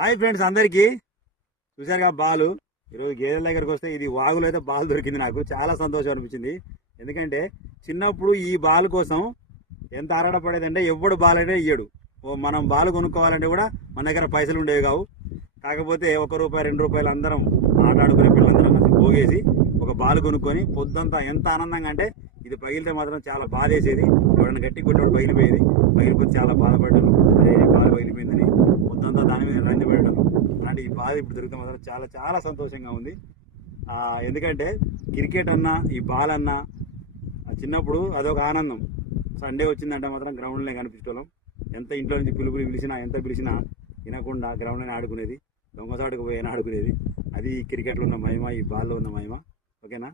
Hi friends అందరికీ. చూశారుగా బాలు. ఈరోజు గేదెల దగ్గరకు వస్తే ఇది వాగులో అయితే బాల్ దొరికింది నాకు. చాలా సంతోషం అనిపించింది. ఎందుకంటే చిన్నప్పుడు ఈ బాల్ కోసం ఎంత ఆరాటపడేదంటే ఎవడు బాల్ అయినా ఇయ్యడు. ఓ మనం బాల్ కొనుక్కోవాలంటే కూడా మన దగ్గర పైసలు ఉండేవి కావు. కాకపోతే ఒక రూపాయి రెండు రూపాయలు అందరం ఆట ఆడుకునే పిల్లలందరం పోగేసి ఒక బాల్ కొనుక్కొని పొద్దంతా ఎంత ఆనందంగా అంటే ఇది పగిలితే మాత్రం చాలా బాధేసేది. ఎవరైనా గట్టి కొట్టేవాడు పగిలిపోయేది. పగిలిపోతే చాలా బాధపడ్డాను. అరే బాల్ పగిలిపోయిందని. బాధ ఇప్పుడు దొరికితే మాత్రం చాలా చాలా సంతోషంగా ఉంది. ఎందుకంటే క్రికెట్ అన్నా ఈ బాల్ అన్నా చిన్నప్పుడు అదొక ఆనందం. సండే వచ్చిందంటే మాత్రం గ్రౌండ్లోనే కనిపించడం ఎంత ఇంట్లో నుంచి పిలుపులు పిలిచినా ఎంత పిలిచినా వినకుండా గ్రౌండ్లోనే ఆడుకునేది. దొంగసాటుకు పోయినా ఆడుకునేది. అది ఈ క్రికెట్లో ఉన్న మహిమ ఈ బాల్లో ఉన్న మహిమ. ఓకేనా?